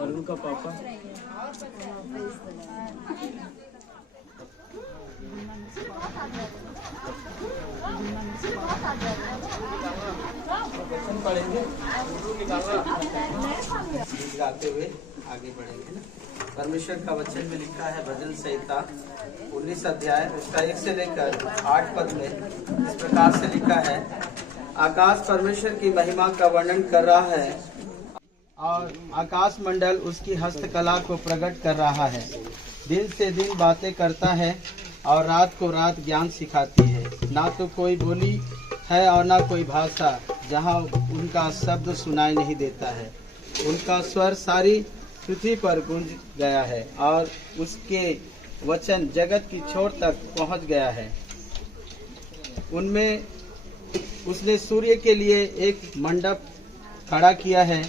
और उनका पापा गाते हुए आगे बढ़ेंगे ना। परमेश्वर का वचन में लिखा है भजन संहिता 19 अध्याय उसका 1 से लेकर 8 पद में इस प्रकार से लिखा है। आकाश परमेश्वर की महिमा का वर्णन कर रहा है और आकाश मंडल उसकी हस्तकला को प्रकट कर रहा है। दिन से दिन बातें करता है और रात को रात ज्ञान सिखाती है। ना तो कोई बोली है और ना कोई भाषा जहाँ उनका शब्द सुनाई नहीं देता है। उनका स्वर सारी पृथ्वी पर गूंज गया है और उसके वचन जगत की छोर तक पहुँच गया है। उनमें उसने सूर्य के लिए एक मंडप खड़ा किया है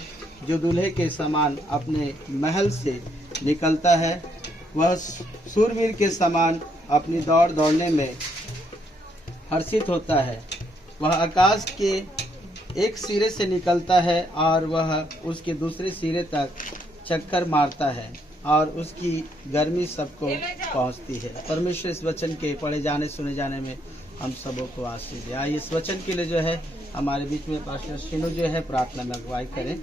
जो दूल्हे के समान अपने महल से निकलता है। वह सूरवीर के समान अपनी दौड़ दौड़ने में हर्षित होता है। वह आकाश के एक सिरे से निकलता है और वह उसके दूसरे सिरे तक चक्कर मारता है और उसकी गर्मी सबको पहुंचती है। परमेश्वर इस वचन के पढ़े जाने सुने जाने में हम सबों को आशीष दे। आइए इस वचन के लिए जो है हमारे बीच में पास्टर शिनू जो है प्रार्थना में अगुवाई करें।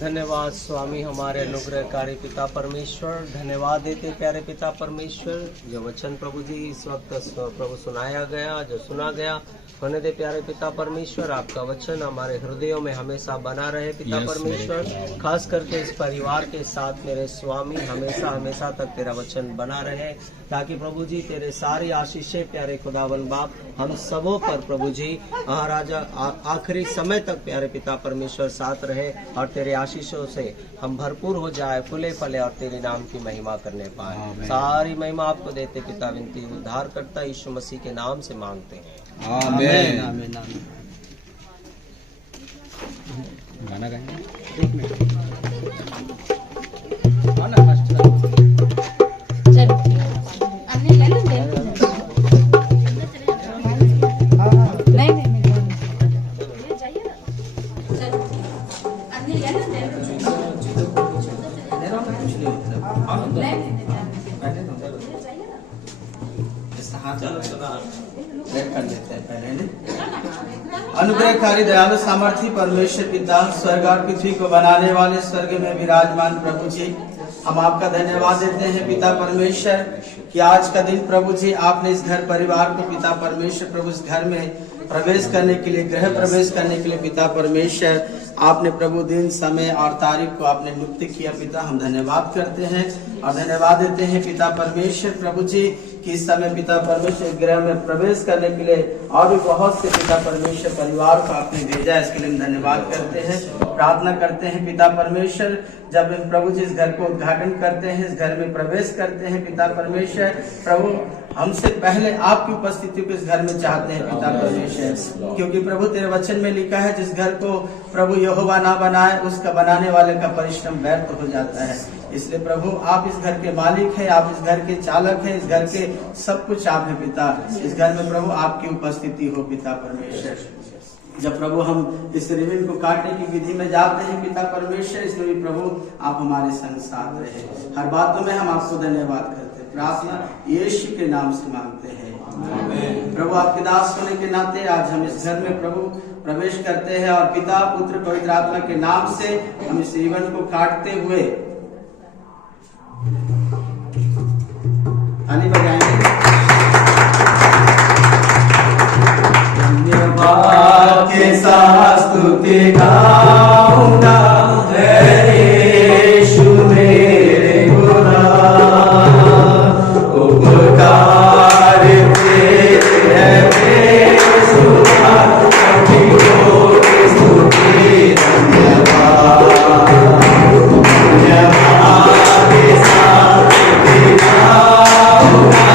धन्यवाद स्वामी हमारे अनुग्रहकारी पिता परमेश्वर, धन्यवाद देते प्यारे पिता परमेश्वर जो वचन प्रभु जी इस वक्त प्रभु सुनाया गया, जो सुना गया, होने दे प्यारे पिता परमेश्वर। आपका वचन हमारे हृदयों में हमेशा बना रहे पिता परमेश्वर। खास करके इस परिवार के साथ मेरे स्वामी हमेशा हमेशा तक तेरा वचन बना रहे, ताकि प्रभु जी तेरे सारी आशीषें प्यारे खुदावन बाप हम सबों पर प्रभु जी राजा आखिरी समय तक प्यारे पिता परमेश्वर साथ रहे और तेरे आशीषों से हम भरपूर हो जाए, फूले फले और तेरे नाम की महिमा करने पाए। सारी महिमा आपको देते पिता, विनती उद्धार करता यीशु मसीह के नाम से मांगते हैं, आमीन आमीन आमीन। गाना गाएंगे। एक मिनट कर लेते हैं पहले। अनुग्रहकारी दयालु सामर्थी परमेश्वर पिता, स्वर्ग और पृथ्वी को बनाने वाले, स्वर्ग में विराजमान प्रभु जी, हम आपका धन्यवाद देते हैं पिता परमेश्वर कि आज का दिन प्रभु जी आपने इस घर परिवार को पिता परमेश्वर प्रभु इस घर में प्रवेश करने के लिए, गृह प्रवेश करने के लिए पिता परमेश्वर आपने प्रभु दिन समय और तारीख को आपने नियुक्त किया पिता। हम धन्यवाद करते हैं और धन्यवाद देते हैं पिता परमेश्वर प्रभु जी कि इस समय पिता परमेश्वर गृह में प्रवेश करने के लिए और भी बहुत से पिता परमेश्वर परिवार को आपने भेजा, इसके लिए हम धन्यवाद करते हैं। प्रार्थना करते हैं पिता परमेश्वर जब प्रभु जी इस घर को उद्घाटन करते हैं, इस घर में प्रवेश करते हैं पिता परमेश्वर प्रभु, हमसे पहले आपकी उपस्थिति को इस घर में चाहते हैं पिता परमेश्वर, क्योंकि प्रभु तेरे वचन में लिखा है जिस घर को प्रभु यहोवा ना बनाए उसका बनाने वाले का परिश्रम व्यर्थ हो जाता है। इसलिए प्रभु आप इस घर के मालिक हैं, आप इस घर के चालक हैं, इस घर के सब कुछ आप हैं पिता। इस घर में प्रभु आपकी उपस्थिति हो पिता परमेश्वर। जब प्रभु हम इस रिबन को काटने की विधि में जाते हैं पिता परमेश्वर, इसलिए भी प्रभु आप हमारे संग साथ रहे। हर बातों में हम आपको धन्यवाद करते हैं। प्रार्थना यीशु के नाम से मांगते हैं, आमीन। प्रभु आपके दास होने के नाते आज हम इस घर में प्रभु प्रवेश करते हैं और पिता पुत्र पवित्र आत्मा के नाम से हम इस रिबन को काटते हुए ताली बजाएंगे। धन्यवाद के साथ स्तुति गाऊंगा यीशु मेरे खुदा, उपकार तेरे है बेसुरा, कभी हो स्तुति धन्यवाद। धन्यवाद के साथ स्तुति गाऊंगा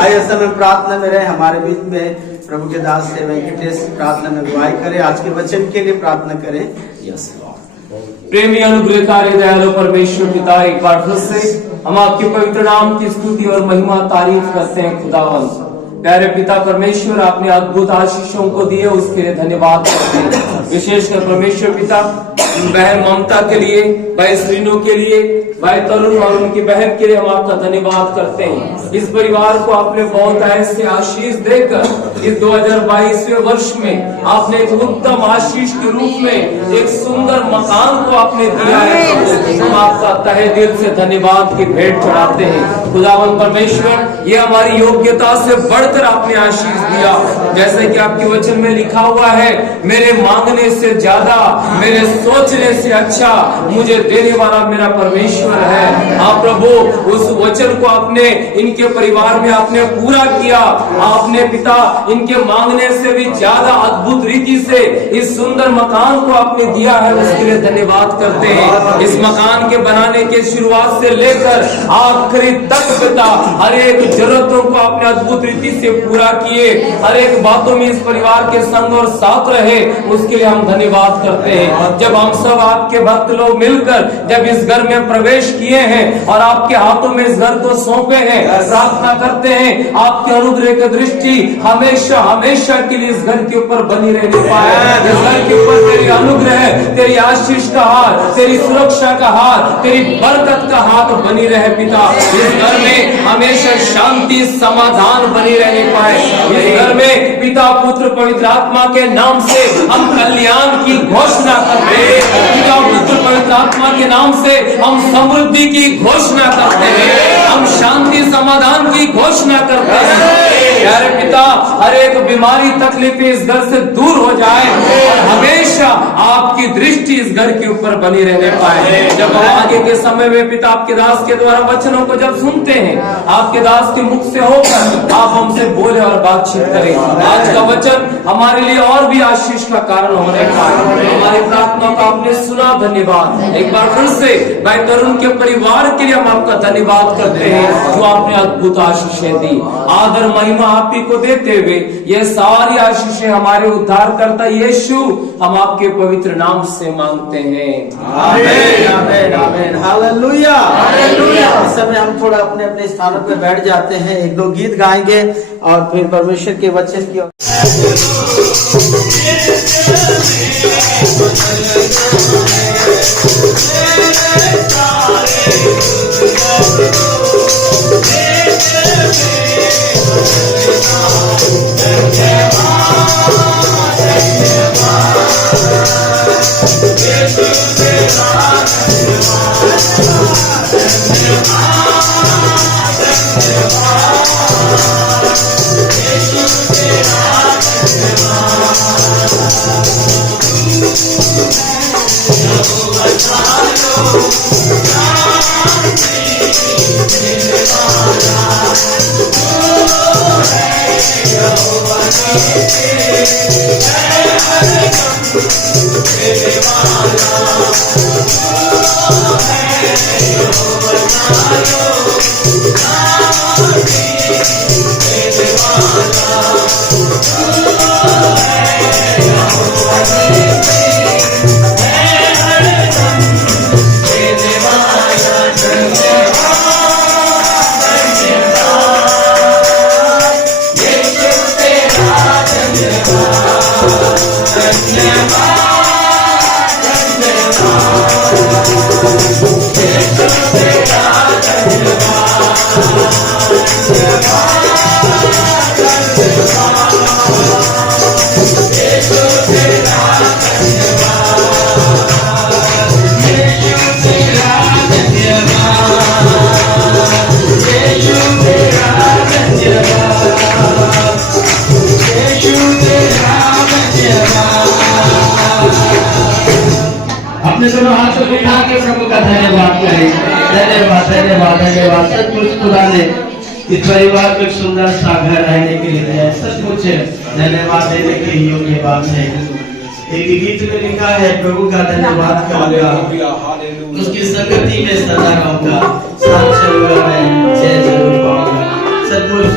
आइए समय प्रार्थना में रहे। हमारे बीच में प्रभु के दास से वेंकटेश प्रार्थना में अगुवाई करें। आज के वचन के लिए प्रार्थना करें। यस प्रेमी अनुग्रहकारी दयालु परमेश्वर पिता, एक बार फिर से हम आपके पवित्र नाम की स्तुति और महिमा तारीफ करते हैं। खुदावंत प्यारे पिता परमेश्वर, आपने अद्भुत आशीषों को दिए, उसके लिए धन्यवाद करते हैं। विशेषकर परमेश्वर पिता, बहन ममता के लिए, भाई श्रीनु के लिए, भाई तरुण और उनकी बहन के लिए हम आपका धन्यवाद करते हैं। इस परिवार को आपने बहुत ऐसे आशीष देकर इस 2022वें वर्ष में आपने एक उत्तम आशीष के रूप में एक सुंदर मकान को आपने दिया है। हम आपका तहे दिल से धन्यवाद की भेंट चढ़ाते हैं। खुदावन परमेश्वर, ये हमारी योग्यता से बढ़कर आपने आशीष दिया। जैसे कि आपके वचन में लिखा हुआ है, मेरे मांगने से ज्यादा, मेरे सोचने से अच्छा मुझे देने वाला मेरा परमेश्वर है। आप प्रभु, उस वचन को आपने इनके परिवार में आपने पूरा किया। आपने पिता इनके मांगने से भी ज्यादा अद्भुत रीति से इस सुंदर मकान को आपने दिया है, उसके लिए धन्यवाद करते हैं। इस मकान के बनाने के शुरुआत से लेकर आखिरी तक पिता हर एक जरूरतों को आपने अद्भुत रीति से पूरा किए। हर एक बातों में इस परिवार के संग और साथ रहे, उसके लिए हम धन्यवाद करते हैं। जब हम सब आपके भक्त लोग मिलकर जब इस घर में प्रवेश किए हैं और आपके हाथों में इस घर को सौंपे हैं, प्रार्थना करते हैं आपके अनुग्रह की दृष्टि हमेशा हमेशा के लिए इस घर के ऊपर बनी रहने पाए। इस घर के ऊपर तेरी अनुग्रह, तेरी आशीष का हाथ, तेरी सुरक्षा का हाथ, तेरी बरकत का हाथ बनी रहे पिता। इस घर में हमेशा शांति समाधान बनी रहने पाए। इस घर में पिता पुत्र पवित्र आत्मा के नाम से हम कल्याण की घोषणा करते हैं। पिता पुत्र पवित्र आत्मा के नाम से हम समृद्धि की घोषणा करते हैं। हम शांति समाधान की घोषणा करते हैं। प्यारे पिता, हर एक बीमारी तकलीफ इस घर से दूर हो जाए और हमेशा आपकी दृष्टि इस घर के ऊपर बनी रहने पाए। जब हम आगे के समय में पिता आपके दास के द्वारा वचनों को जब सुनते हैं, आपके दास के मुख से होकर आप हमसे बोले और बातचीत करें। आज का वचन हमारे लिए और भी आशीष का कारण होने का हमारी प्रार्थना का आपने सुना, धन्यवाद। एक बार फिर से भाई तरुण के परिवार के लिए हम आपका धन्यवाद करते हैं जो आपने अद्भुत आशीषें दी। आदर महिमा आप ही को देते हुए ये सारी आशीषें हमारे उद्धारकर्ता यीशु हम आपके पवित्र नाम से मांगते हैं। आमीन आमीन आमीन हालेलुया हालेलुया। इस समय हम थोड़ा अपने अपने स्थानों पर बैठ जाते हैं, एक दो गीत गाएंगे और फिर परमेश्वर के वचन की इस परिवार को एक सुंदर सा घर रहने के लिए दिया है। सचमुच धन्यवाद देने के योग्य बात है। एक गीत में लिखा है, प्रभु का धन्यवाद करूंगा, उसकी संगति में सदा रहूंगा, साथ चलूंगा मैं, जय जरूर पाऊंगा। सचमुच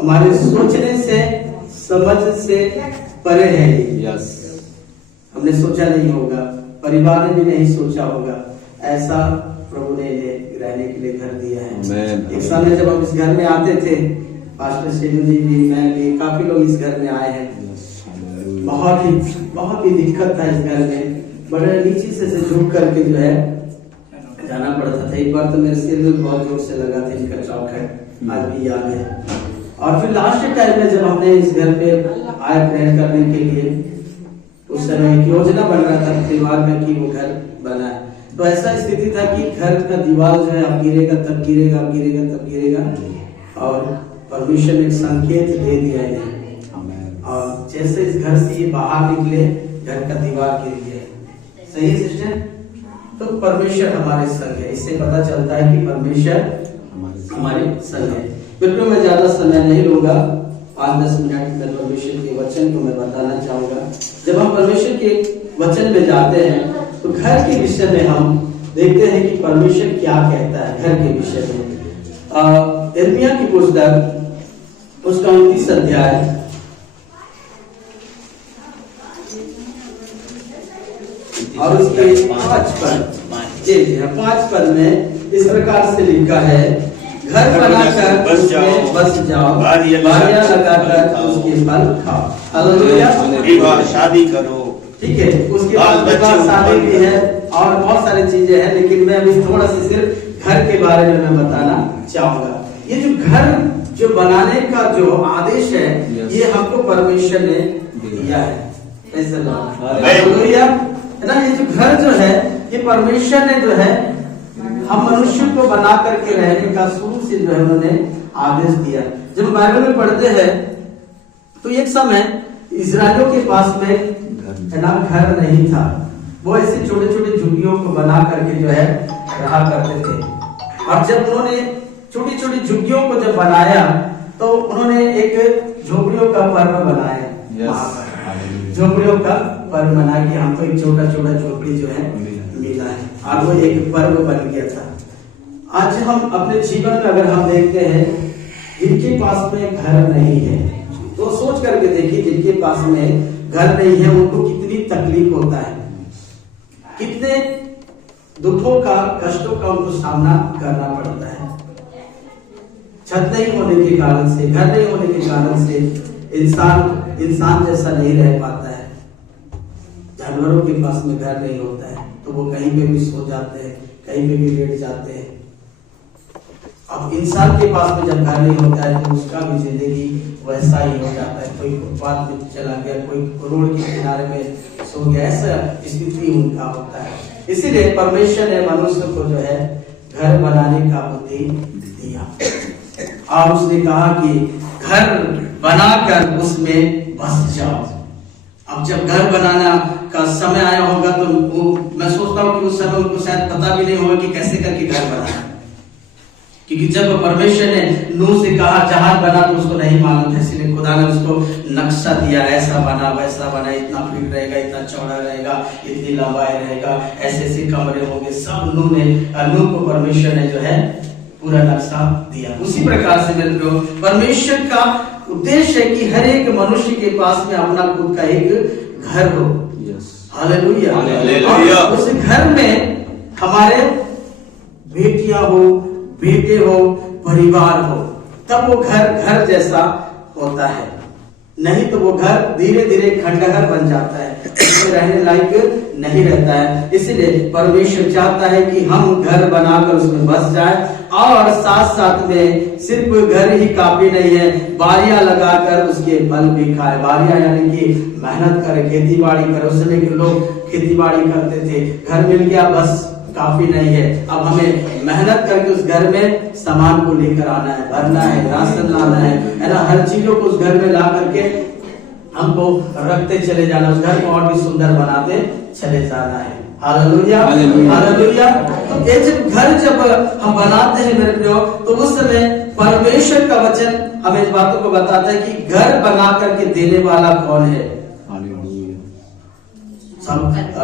हमारे सोचने से समझ से परे है ये। यस। हमने सोचा नहीं होगा, परिवार ने भी नहीं सोचा होगा, ऐसा प्रभु ने इन्हें रहने के लिए घर दिया है। एक समय जब हम इस घर में आते थे, पास्टर शेरू जी भी, मैं भी, काफी लोग इस घर में आए हैं। बहुत ही दिक्कत था इस घर में, बड़े नीचे से झुक करके जो है जाना पड़ता था। एक बार तो मेरे सिर में बहुत जोर से लगा था इनका चौखट, आज भी याद है। और फिर लास्ट टाइम में जब हमने इस घर पे आए प्रेयर करने के लिए, उस समय एक योजना बन रहा था परिवार में कि वो घर बना है। तो ऐसा स्थिति था कि घर का दीवार जो है अब गिरेगा तब गिरेगा, अब गिरेगा तब गिरेगा। और परमेश्वर ने एक संकेत दे दिया है, और जैसे इस घर से ये बाहर निकले, घर का दीवार गिर गया। सही सिस्टर? तो परमेश्वर हमारे संग है। इससे पता चलता है कि परमेश्वर हमारे संग है। बिल्कुल मैं ज्यादा समय नहीं लूंगा, 5-10 मिनट में परमेश्वर के वचन को मैं बताना चाहूंगा। जब हम परमेश्वर के वचन में जाते हैं तो घर के विषय में हम देखते हैं कि परमेश्वर क्या कहता है घर के विषय में। यिर्मयाह की पुस्तक उसका 29 अध्याय और उसके 5 पद में इस प्रकार से लिखा है, घर बनाकर उसमें बस जाओ, बारियां लगाकर उसके फल खाओ। हालेलुया। शादी करो, ठीक है। उसके बाद शादी भी है और बहुत सारी चीजें हैं, लेकिन मैं अभी थोड़ा सा सिर्फ घर के बारे में मैं बताना चाहूंगा। ये जो घर जो बनाने का जो आदेश है, ये हमको परमेश्वर ने दिया है। हालेलुया। ना, ये जो घर जो है, ये परमेश्वर ने जो है हम मनुष्य को बना करके रहने का शुरू से जो है उन्होंने आदेश दिया। जब बाइबल में पढ़ते हैं तो एक समय इजराइलियों के पास में है ना घर नहीं था। वो ऐसे छोटे छोटे झुग्गियों को बना करके जो है रहा करते थे। और जब उन्होंने छोटी छोटी झुग्गियों को जब बनाया तो उन्होंने एक झोपड़ियों का पर्व बनाया। झोपड़ियों का पर्व बना कि हमको एक छोटा छोटा झोपड़ी जो है मिला है, और वो एक पर्व बन गया था। आज हम अपने जीवन में अगर हम देखते हैं जिनके पास में घर नहीं है, तो सोच करके देखिए जिनके पास में घर नहीं है उनको कितनी तकलीफ होता है, कितने दुखों का, कष्टों का उनको सामना करना पड़ता है। छत नहीं होने के कारण से, घर नहीं होने के कारण से इंसान जैसा नहीं रह पाता है। जानवरों के पास में घर नहीं होता है तो वो कहीं पे भी सो जाते हैं, कहीं पे भी लेट जाते हैं। अब इंसान के पास में जब घर नहीं होता है तो उसका भी जिंदगी वैसा ही हो जाता है। कोई फुटपाथ में चला गया, कोई रोड के किनारे में सो गया, ऐसा स्थिति उनका होता है। इसीलिए परमेश्वर ने मनुष्य को जो है घर बनाने का बुद्धि दिया और उसने कहा कि घर बनाकर उसमें बस जाओ। अब जब घर बनाना का समय आया होगा तो मैं सोचता हूँ कि उस समय उनको शायद पता भी नहीं होगा कि कैसे करके घर बनाना, क्योंकि जब परमेश्वर ने नूह से कहा जहाज बना तो उसको नहीं मालूम था। इसलिए खुदा ने उसको नक्शा दिया, ऐसा बना वैसा बना, इतना फीट रहेगा, इतना चौड़ा रहेगा, इतनी लंबाई रहेगा, ऐसे ऐसे कमरे होंगे। सब नूह को परमेश्वर ने जो है पूरा नक्शा दिया। उसी प्रकार से मेरे प्रियो परमेश्वर का उद्देश्य है कि हर एक मनुष्य के पास में अपना खुद का एक घर हो। हालेलुया। और उस घर में हमारे बेटियां हो, बेटे हो, परिवार हो, तब वो घर जैसा होता है। नहीं तो वो घर धीरे धीरे खंडहर बन जाता है, उसमें रहने लायक नहीं रहता है। इसलिए परमेश्वर चाहता है कि हम घर बनाकर उसमें बस जाएं, और साथ साथ में सिर्फ घर ही काफी नहीं है, बारियां लगाकर उसके फल भी खाए। बारियां यानी कि मेहनत करे, खेती बाड़ी करे। उस समय के लोग खेती बाड़ी करते थे। घर मिल गया बस काफी नहीं है, अब हमें मेहनत करके उस घर में सामान को लेकर आना है, भरना है, राशन लाना है ना, हर चीजों को उस घर में ला करके हमको रखते चले जाना, उस घर को और भी सुंदर बनाते चले जाना है। Hallelujah, hallelujah. तो ये जब घर जब हम बनाते हैं मेरे प्रियो, तो उस समय परमेश्वर का वचन हमें इस बातों को बताता है कि घर बना करके देने वाला कौन है। हम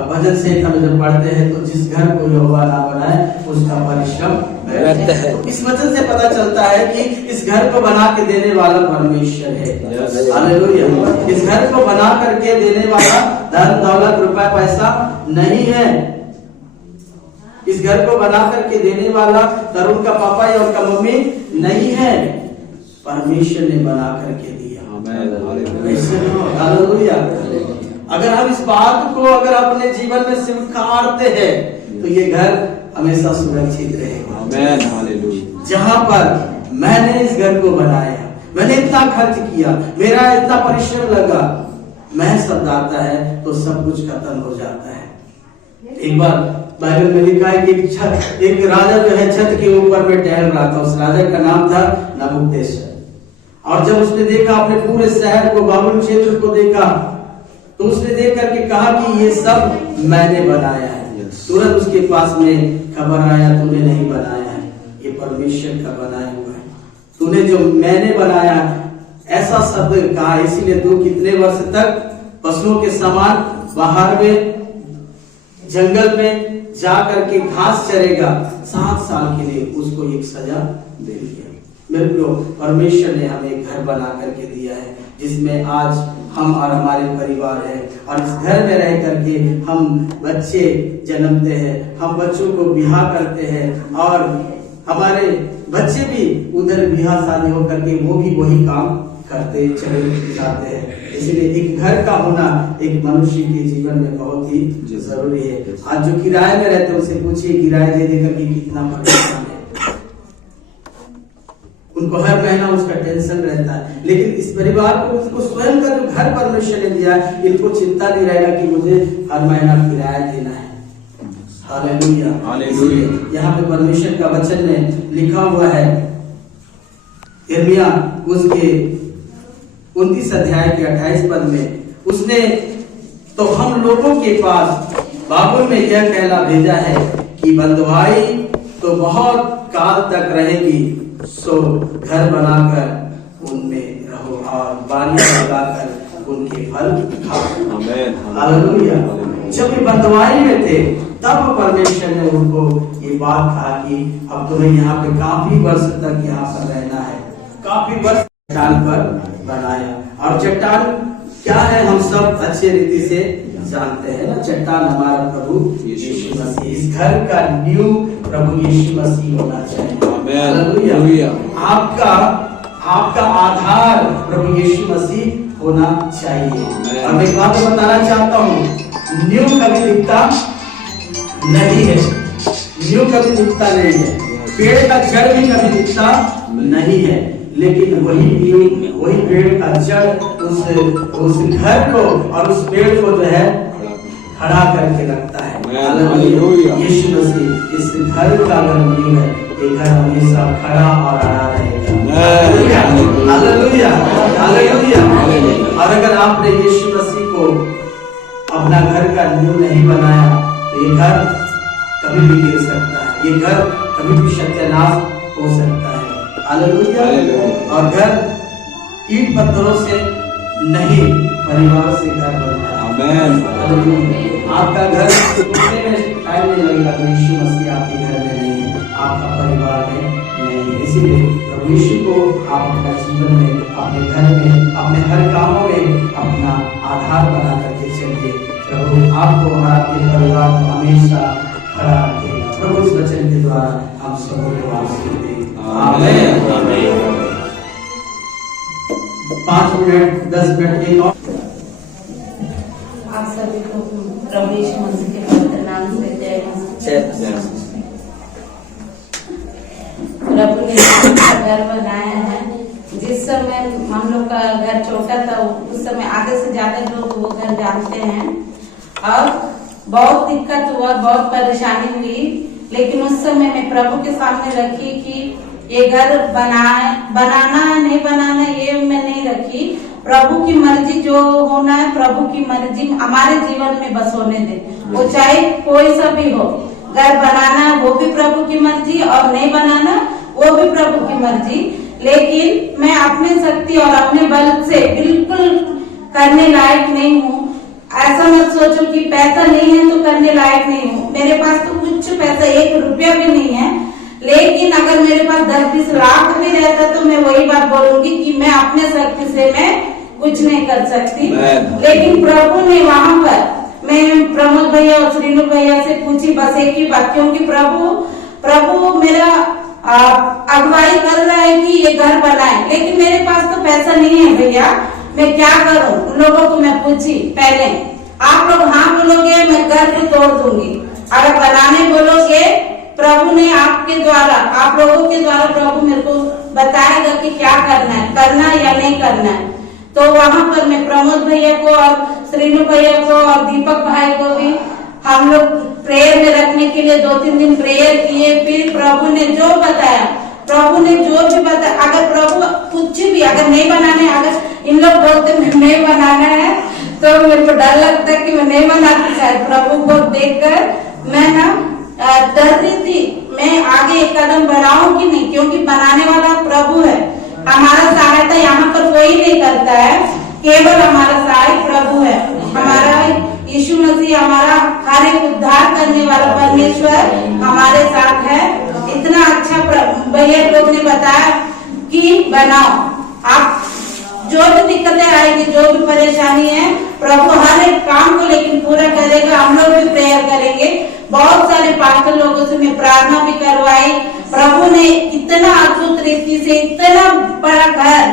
भजन से हम जब पढ़ते हैं तो जिस घर को यहोवा ना बनाए उसका परिश्रम व्यर्थ है। तो इस वचन से पता चलता है कि इस घर को बना के देने वाला परमेश्वर है। हालेलुया। इस घर को बना करके देने वाला धन दौलत रुपया पैसा नहीं है। इस घर को बना करके देने वाला तरुण का पापा या उनका मम्मी नहीं है, परमेश्वर ने बना करके दिया। हालेलुया। अगर हम इस बात को अगर अपने जीवन में स्वीकारते हैं तो ये घर हमेशा सुरक्षित रहेगा। आमेन। हालेलुया। जहां पर मैंने इस घर को बनाया, मैंने इतना खर्च किया, मेरा इतना परिश्रम लगा, मैं शब्द आता है तो सब कुछ खत्म हो जाता है। एक बार बाइबल में लिखा है कि एक राजा जो है छत के ऊपर में टहल रहा था। उस राजा का नाम था नबूकदनेस्सर। और जब उसने देखा अपने पूरे शहर को, बाबुल क्षेत्र को देखा, तो उसने देख करके कहा कि ये सब मैंने बनाया है। तुरंत उसके पास में खबर आया, तूने नहीं बनाया है, ये परमेश्वर का बनाया हुआ है। तूने जो मैंने बनाया ऐसा शब्द कहा, इसीलिए तू कितने वर्ष तक पशुओं के समान बाहर में जंगल में जा करके घास चरेगा। 7 साल के लिए उसको एक सजा दे दिया। मेरे लोग, परमेश्वर ने हमें एक घर बना करके दिया है जिसमें आज हम और हमारे परिवार है। और इस घर में रह करके हम बच्चे जन्मते हैं, हम बच्चों को ब्याह करते हैं और हमारे बच्चे भी उधर ब्याह शादी होकर के वो भी वही काम करते चले जाते हैं। इसलिए एक घर का होना एक मनुष्य के जीवन में बहुत ही जरूरी है। आज जो किराए में रहते हैं उनसे पूछिए किराया दे देकर के कितना परेशान है। उनको हर महीना उसका टेंशन रहता है। लेकिन इस परिवार को, उसको स्वयं का जो घर परमेश्वर ने दिया है, इनको चिंता नहीं रहेगा कि मुझे हर महीना किराया देना है। हालेलुया। हालेलुया। यहाँ पे परमेश्वर का वचन में लिखा हुआ है, यिर्मयाह उसके 29 अध्याय के 28 पद में, उसने तो हम लोगों के पास बाबुल में यह कहला भेजा है कि बंधुआई तो बहुत काल तक रहेगी, सो घर बनाकर उनमें रहो और बानियां लगाकर उनके फल खाओ। हालेलुया। जब ये बंधुआई में थे तब परमेश्वर ने उनको ये बात कहा कि अब तुम्हें यहाँ पे काफी वर्ष तक यहाँ पर रहना है। काफी वर्ष चट्टान पर बनाया। और चट्टान क्या है हम सब अच्छे रीति से जानते हैं ना। चट्टान हमारा प्रभु यीशु मसीह। इस घर का नींव प्रभु यीशु मसीह होना चाहिए। हालेलुया। आपका आधार प्रभु यीशु मसीह होना चाहिए। और मैं एक बात बताना चाहता हूँ, नींव कभी दिखता नहीं है, नींव कभी दिखता नहीं है, पेड़ का जड़ भी कभी दिखता नहीं है, लेकिन वही नींव, वही पेड़ का जड़ उस घर को और उस पेड़ को जो है खड़ा करके रखता है। हालेलुया। यीशु मसीह इस घर का अगर नींव है, ये घर हमेशा खड़ा और अड़ा रहेगा। हालेलुया। हालेलुया। और अगर आपने यीशु मसीह को अपना घर का नींव नहीं बनाया तो ये घर कभी भी गिर सकता है, ये घर कभी भी सत्यानाश हो सकता है। हालेलुया। और घर ईंट पत्थरों से नहीं, परिवार से घर बनता है। आमेन। आपका घर टूटने में टाइम नहीं लगेगा, यीशु मसीह आपके घर में नहीं है, आपका परिवार में नहीं है। इसीलिए प्रभु यीशु को आप अपने जीवन में, अपने घर में, अपने हर कामों में अपना आधार बना करके चलिए। प्रभु आपको और आपके परिवार को हमेशा खड़ा रखेगा। प्रभु इस वचन के द्वारा हम सबको आशीष दे। आमीन। 5 मिनट 10 मिनट एक और आप सभी को प्रभु यीशु मसीह के पवित्र नाम से जय मसीह। प्रभु ने घर बनाया है। जिस समय हम लोग का घर छोटा था उस समय आधे से ज्यादा लोग वो घर जानते हैं और बहुत दिक्कत हुआ, बहुत परेशानी हुई, लेकिन उस समय मैं प्रभु के सामने रखी कि ये घर बनाना नहीं बनाना ये मैं नहीं रखी। प्रभु की मर्जी जो होना है, प्रभु की मर्जी हमारे जीवन में बस होने दे, वो चाहे कोई सा भी हो। घर बनाना वो भी प्रभु की मर्जी और नहीं बनाना वो भी प्रभु की मर्जी। लेकिन मैं अपने शक्ति और अपने बल से बिल्कुल करने लायक नहीं हूँ, ऐसा मत सोचो कि पैसा नहीं है तो करने लायक नहीं हूँ। मेरे पास तो कुछ पैसा 1 रुपया भी नहीं है, लेकिन अगर मेरे पास 10-20 लाख भी रहता तो मैं वही बात बोलूंगी कि मैं अपने शक्ति से मैं कुछ नहीं कर सकती। लेकिन प्रभु ने वहाँ पर मैं प्रमोद भैया और श्रीनु भैया से पूछी बस एक ही बात, क्योंकि प्रभु मेरा अगुवाई कर रहा है कि ये घर बनाए, लेकिन मेरे पास तो पैसा नहीं है भैया, मैं क्या करूं। उन लोगों को मैं पूछी पहले, आप लोग हाँ बोलोगे मैं घर को तोड़ दूंगी, अगर बनाने बोलोगे प्रभु ने आपके द्वारा, आप लोगों के द्वारा प्रभु मेरे को बताएगा कि क्या करना है या नहीं करना है। तो वहाँ पर मैं प्रमोद भैया को और श्रीनु भैया को और दीपक भाई को भी हम लोग प्रेयर में रखने के लिए 2-3 दिन प्रेयर किए। फिर प्रभु ने जो बताया, प्रभु ने जो भी बताया, अगर प्रभु कुछ भी अगर नहीं बनाने, अगर इन लोग बोलते नहीं बनाना है तो मेरे को डर लगता है कि मैं नहीं बनाती। शायद प्रभु को देखकर मैं ना डर रही थी, मैं आगे एक कदम बढ़ाऊं कि नहीं, क्योंकि बनाने वाला प्रभु है। हमारा सहायता यहाँ पर कोई नहीं करता है, केवल हमारा सहायक प्रभु है। हमारा यीशु मसीह हमारा हर एक उद्धार करने वाला परमेश्वर हमारे साथ है। इतना अच्छा भैया लोग ने बताया कि बनाओ, आप जो भी दिक्कतें आएगी, जो भी परेशानी है, प्रभु हर एक काम को लेकिन पूरा करेगा। हम लोग भी प्रेयर करेंगे। बहुत सारे पास्टर लोगों से मैं प्रार्थना भी करवाई। प्रभु ने इतना अद्भुत रीति से इतना बड़ा घर,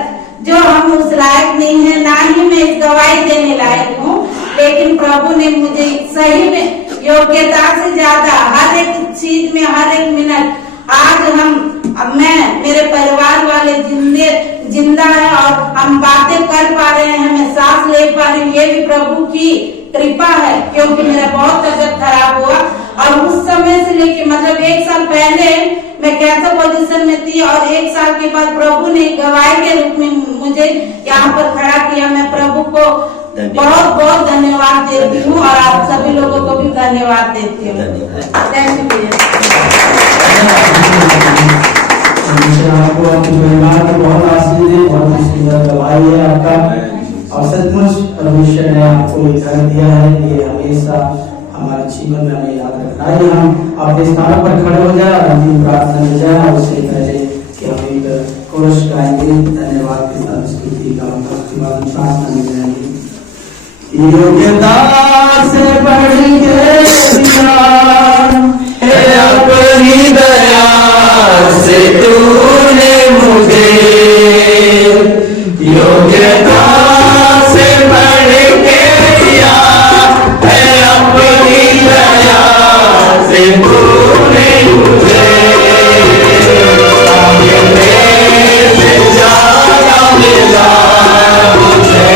जो हम उस लायक नहीं है, ना ही मैं इस गवाही देने लायक हूँ, लेकिन प्रभु ने मुझे सही में योग्यता से ज्यादा हर एक चीज में, हर एक मिनट, आज मैं मेरे परिवार वाले जिंदा है और हम बातें कर पा रहे हैं, मैं सांस ले पा रही हूँ, ये भी प्रभु की कृपा है। क्योंकि मेरा बहुत तबियत खराब हुआ और उस समय से लेके मतलब 1 साल पहले मैं कैसा पोजीशन में थी और 1 साल के बाद प्रभु ने गवाही के रूप में मुझे यहाँ पर खड़ा किया। मैं प्रभु को बहुत बहुत धन्यवाद देती हूँ और आप सभी लोगों को भी धन्यवाद देती हूँ। थैंक यू भैया। आपको आपके परिवार को बहुत आशीष दे, बहुत सुंदर गवाही है आपका, और सचमुच परमेश्वर ने आपको ये घर दिया है, ये हमेशा हमारे जीवन में हमें याद रखना है। हम अपने स्थान पर खड़े हो जाए और अपनी प्रार्थना में जाए, और उससे पहले कि हम एक कोरस गाएंगे धन्यवाद के साथ स्तुति का, उसके बाद प्रार्थना में जाएंगे। योग्यता से बढ़ के दिया है अपनी दया से तूने मुझे, योग्यता से बढ़ के दिया है अपनी दया से तूने मुझे, से ज्यादा मिला मुझे।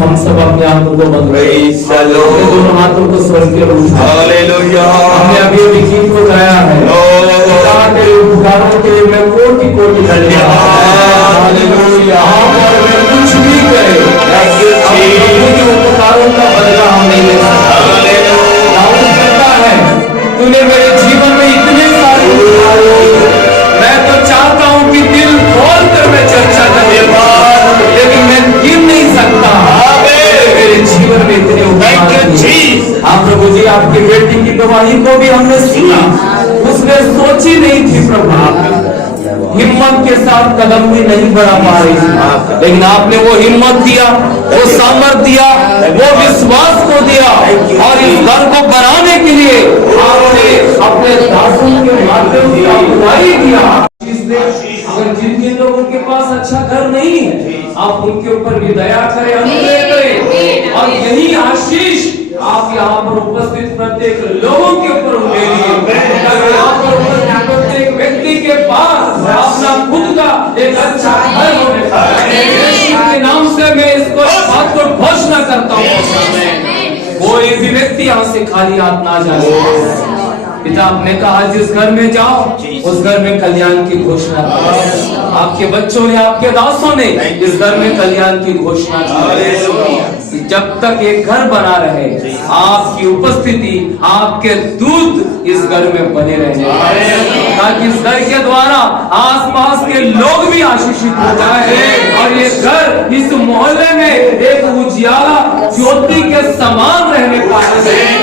हम सब अपने हाथों को दोनों हाथों को स्वर्ग के रूप हमने अभी अभी गीत को गाया है। तेरे उपकारों के लिए मैं कोटि कोटि धन्यवाद। मैं कुछ भी करे उपकारों का बदला हम नहीं ले सकता है। तूने मेरे जीवन में इतने सारे, मैं तो चाहता हूँ कि दिल उसने सुना, उसने सोची नहीं थी प्रभु, हिम्मत के साथ कदम भी नहीं बढ़ा पा रही थी, लेकिन आपने वो हिम्मत दिया, वो सामर्थ दिया, वो विश्वास को दिया, और इस घर को बनाने के लिए आपने अपने दासों के माध्यम से अगुवाई दिया। अगर जिन जिन लोगों के पास अच्छा घर नहीं है, आप उनके ऊपर भी दया करें, अनुग्रह करें, और यही आशीष आप यहाँ पर उपस्थित प्रत्येक लोगों के ऊपर ले लिए। यहाँ पर उपस्थित प्रत्येक व्यक्ति के पास अपना खुद का एक अच्छा घर होने का, यीशु के नाम से मैं इसको बात को घोषणा करता हूँ, कोई भी व्यक्ति यहाँ से खाली हाथ ना जाए। पिता आपने कहा जिस घर में जाओ उस घर में कल्याण की घोषणा करो। आपके बच्चों ने, आपके दासों ने इस घर में कल्याण की घोषणा की। जब तक एक घर बना रहे, आपकी उपस्थिति, आपके दूत इस घर में बने रहे, ताकि इस घर के द्वारा आसपास के लोग भी आशीषित हो जाए, और ये घर इस मोहल्ले में एक उजियाला ज्योति के समान रहने पाए,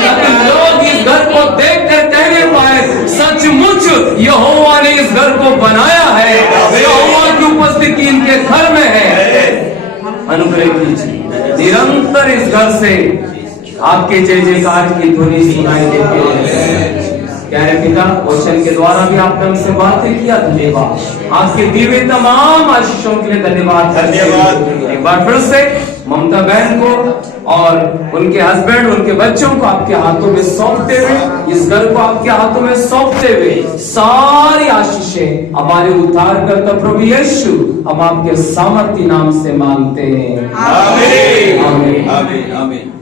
ताकि लोग इस घर को देख कर कहने पाए सचमुच यहोवा ने इस घर को बनाया है, यहोवा की उपस्थिति इनके घर में है। अनुग्रह कीजिए, निरंतर इस घर से आपके जय जयकार की ध्वनि सुनाई देती है। प्यारे पिता, वचन के द्वारा भी आपने हमसे बातें किया, धन्यवाद। आपके दिए हुए तमाम आशीषों के लिए धन्यवाद। एक बार फिर से ममता बहन को और उनके हस्बैंड, उनके बच्चों को आपके हाथों में सौंपते हुए, इस घर को आपके हाथों में सौंपते हुए, सारी आशीषें हमारे उद्धारकर्ता प्रभु यीशु हम आपके सामर्थ्य नाम से मांगते हैं। आमीन, आमीन, आमीन, आमीन।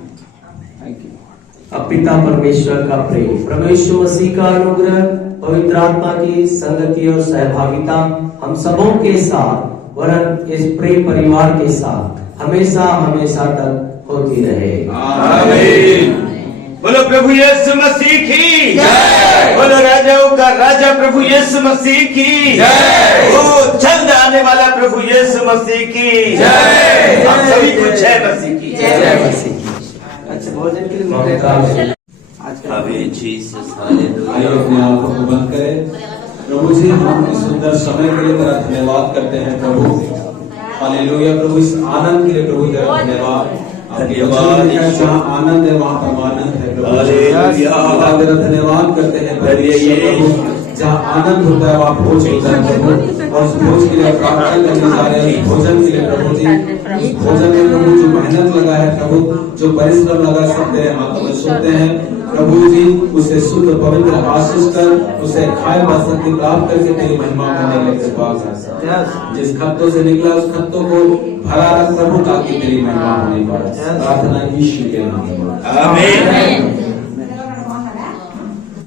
अब पिता परमेश्वर का प्रेम, प्रभु यीशु मसीह का अनुग्रह, पवित्र आत्मा की संगति और सहभागिता हम सबों के साथ, वरन इस प्रेम परिवार के साथ हमेशा हमेशा तक होती रहे। आमीन। बोलो प्रभु यीशु मसीह की जय। बोलो राजाओं का राजा प्रभु यीशु मसीह की जय। वो जल्द आने वाला प्रभु यीशु मसीह की जय। आप सभी को जय मसीह की जय मसीह की। अच्छा, भोजन के लिए आइए अपने आंखों को बंद करें। प्रभु जी, हम इस सुंदर समय के लिए तेरा धन्यवाद करते हैं प्रभु। हालेलुया प्रभु, इस आनंद के लिए प्रभु तेरा धन्यवाद। जहाँ आनंद है वहाँ परमानंद है प्रभु। तेरा धन्यवाद करते हैं प्रभु। जहाँ आनंद होता है वहाँ भोज होता है प्रभु, और उस भोज के लिए प्रार्थना करने जा रहे हैं। भोजन के लिए प्रभु जी, उस भोजन में प्रभु जो मेहनत लगा है प्रभु, जो परिश्रम लगा, सब तेरे हाथों में सौंपते हैं प्रभु जी। उसे शुद्ध पवित्र आशीष कर, उसे खाए शक्ति प्राप्त करके तेरी महिमा करने के कृपा कर। जिस खत्तों से निकला उस खत्तों को भरा रख प्रभु, ताकि तेरी महिमा होने पाए। प्रार्थना यीशु के नाम में, आमीन।